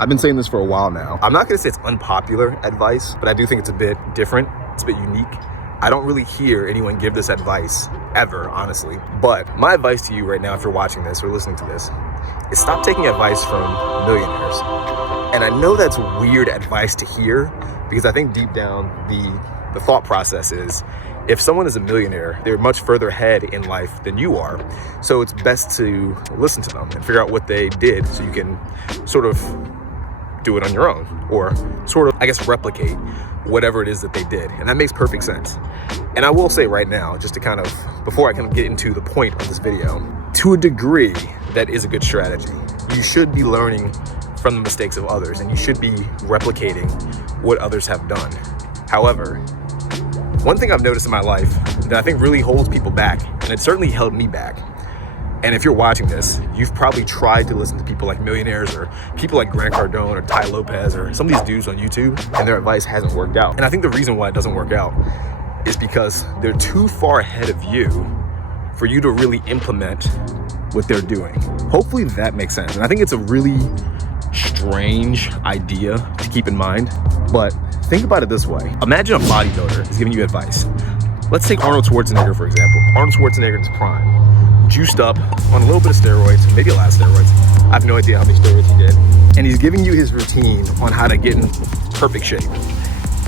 I've been saying this for a while now. I'm not gonna say it's unpopular advice, but I do think it's a bit different. It's a bit unique. I don't really hear anyone give this advice ever, honestly. But my advice to you right now, if you're watching this or listening to this, is stop taking advice from millionaires. And I know that's weird advice to hear, because I think deep down the thought process is, if someone is a millionaire, they're much further ahead in life than you are. So it's best to listen to them and figure out what they did so you can sort of do it on your own, or sort of, I guess, replicate whatever it is that they did. And that makes perfect sense. And I will say right now, just to kind of, before I kind of get into the point of this video, to a degree, that is a good strategy. You should be learning from the mistakes of others, and you should be replicating what others have done. However, one thing I've noticed in my life that I think really holds people back, and it certainly held me back, and if you're watching this, you've probably tried to listen to people like Millionaires or people like Grant Cardone or Ty Lopez or some of these dudes on YouTube, and their advice hasn't worked out. And I think the reason why it doesn't work out is because they're too far ahead of you for you to really implement what they're doing. Hopefully that makes sense. And I think it's a really strange idea to keep in mind, but think about it this way. Imagine a bodybuilder is giving you advice. Let's take Arnold Schwarzenegger, for example. Arnold Schwarzenegger in his prime, juiced up on a little bit of steroids, maybe a lot of steroids. I have no idea how many steroids he did. And he's giving you his routine on how to get in perfect shape.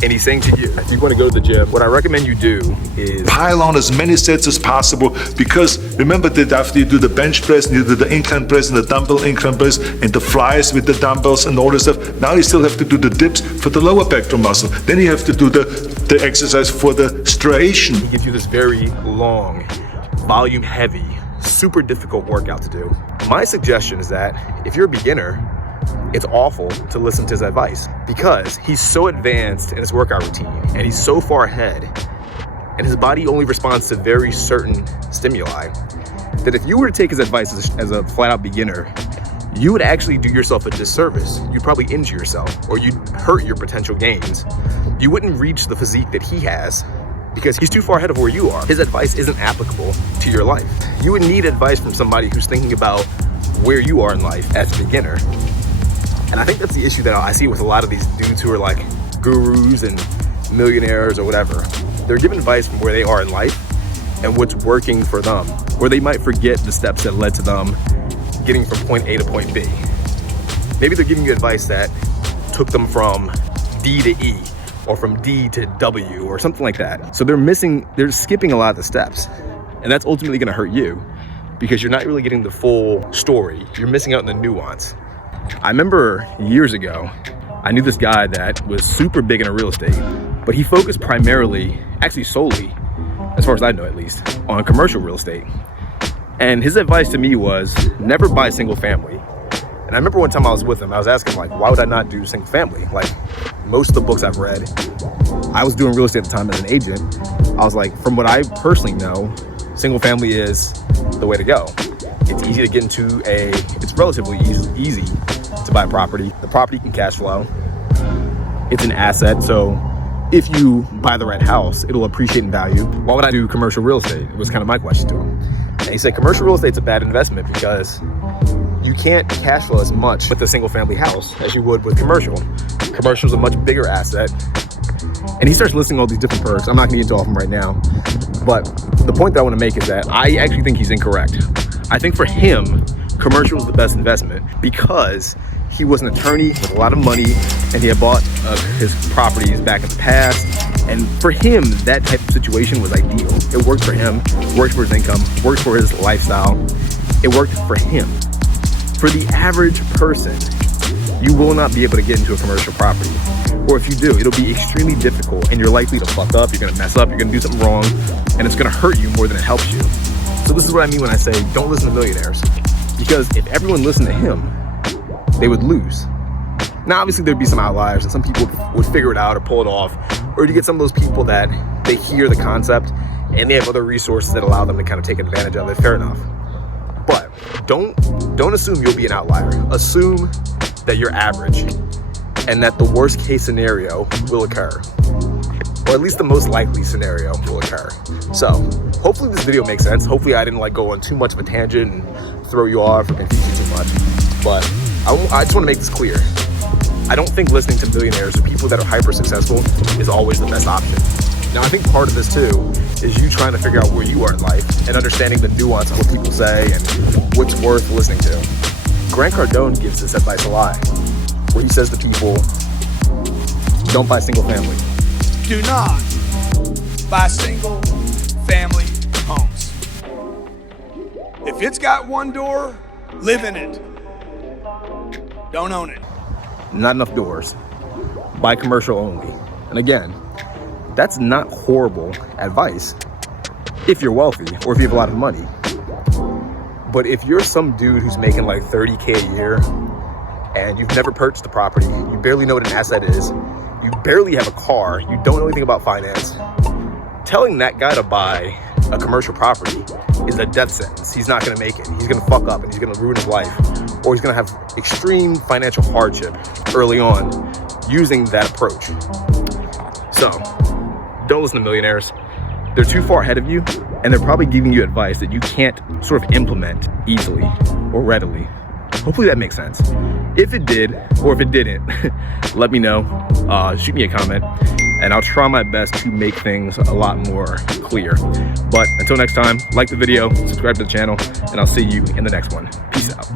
And he's saying to you, if you want to go to the gym, what I recommend you do is pile on as many sets as possible, because remember that after you do the bench press and you do the incline press and the dumbbell incline press and the flies with the dumbbells and all this stuff, now you still have to do the dips for the lower back muscle. Then you have to do the exercise for the striation. He gives you this very long, volume heavy, super difficult workout to do. My suggestion is that if you're a beginner, it's awful to listen to his advice, because he's so advanced in his workout routine and he's so far ahead, and his body only responds to very certain stimuli, that if you were to take his advice as a flat-out beginner, you would actually do yourself a disservice. You'd probably injure yourself, or you'd hurt your potential gains. You wouldn't reach the physique that he has because he's too far ahead of where you are. His advice isn't applicable to your life. You would need advice from somebody who's thinking about where you are in life as a beginner. And I think that's the issue that I see with a lot of these dudes who are like gurus and millionaires or whatever. They're giving advice from where they are in life and what's working for them, or they might forget the steps that led to them getting from point A to point B. Maybe they're giving you advice that took them from D to E, or from D to W, or something like that. So they're skipping a lot of the steps, and that's ultimately gonna hurt you because you're not really getting the full story. You're missing out on the nuance. I remember years ago, I knew this guy that was super big into real estate, but he focused primarily, actually solely, as far as I know at least, on commercial real estate. And his advice to me was never buy single family. And I remember one time I was with him, I was asking him, like, why would I not do single family? Like, most of the books I've read, I was doing real estate at the time as an agent. I was like, from what I personally know, single family is the way to go. It's easy to get into it's relatively easy to buy property. The property can cash flow. It's an asset, so if you buy the right house, it'll appreciate in value. Why would I do commercial real estate? It was kind of my question to him. And he said, commercial real estate's a bad investment because you can't cash flow as much with a single family house as you would with commercial. Commercial is a much bigger asset. And he starts listing all these different perks. I'm not gonna get into all of them right now. But the point that I wanna make is that I actually think he's incorrect. I think for him, commercial is the best investment because he was an attorney with a lot of money and he had bought his properties back in the past. And for him, that type of situation was ideal. It worked for him, worked for his income, worked for his lifestyle. It worked for him. For the average person, you will not be able to get into a commercial property. Or if you do, it'll be extremely difficult and you're likely to fuck up, you're gonna mess up, you're gonna do something wrong, and it's gonna hurt you more than it helps you. So this is what I mean when I say don't listen to millionaires. Because if everyone listened to him, they would lose. Now, obviously there'd be some outliers and some people would figure it out or pull it off. Or you get some of those people that they hear the concept and they have other resources that allow them to kind of take advantage of it. Fair enough. But don't assume you'll be an outlier. Assume that you're average and that the worst case scenario will occur. Or at least the most likely scenario will occur. So hopefully this video makes sense. Hopefully I didn't go on too much of a tangent and throw you off or confuse you too much. But I just want to make this clear. I don't think listening to millionaires or people that are hyper successful is always the best option. Now, I think part of this too is you trying to figure out where you are in life and understanding the nuance of what people say and what's worth listening to. Grant Cardone gives this advice a lot, where he says to people, don't buy single family. Do not buy single family homes. If it's got one door, live in it. Don't own it. Not enough doors. Buy commercial only. And again, that's not horrible advice if you're wealthy or if you have a lot of money. But if you're some dude who's making like 30K a year and you've never purchased a property, you barely know what an asset is, you barely have a car, you don't know anything about finance, telling that guy to buy a commercial property is a death sentence. He's not gonna make it. He's gonna fuck up and he's gonna ruin his life, or he's gonna have extreme financial hardship early on using that approach. So, don't listen to millionaires. They're too far ahead of you, and they're probably giving you advice that you can't sort of implement easily or readily. Hopefully that makes sense. If it did, or if it didn't, let me know. Shoot me a comment, and I'll try my best to make things a lot more clear. But until next time, like the video, subscribe to the channel, and I'll see you in the next one. Peace out.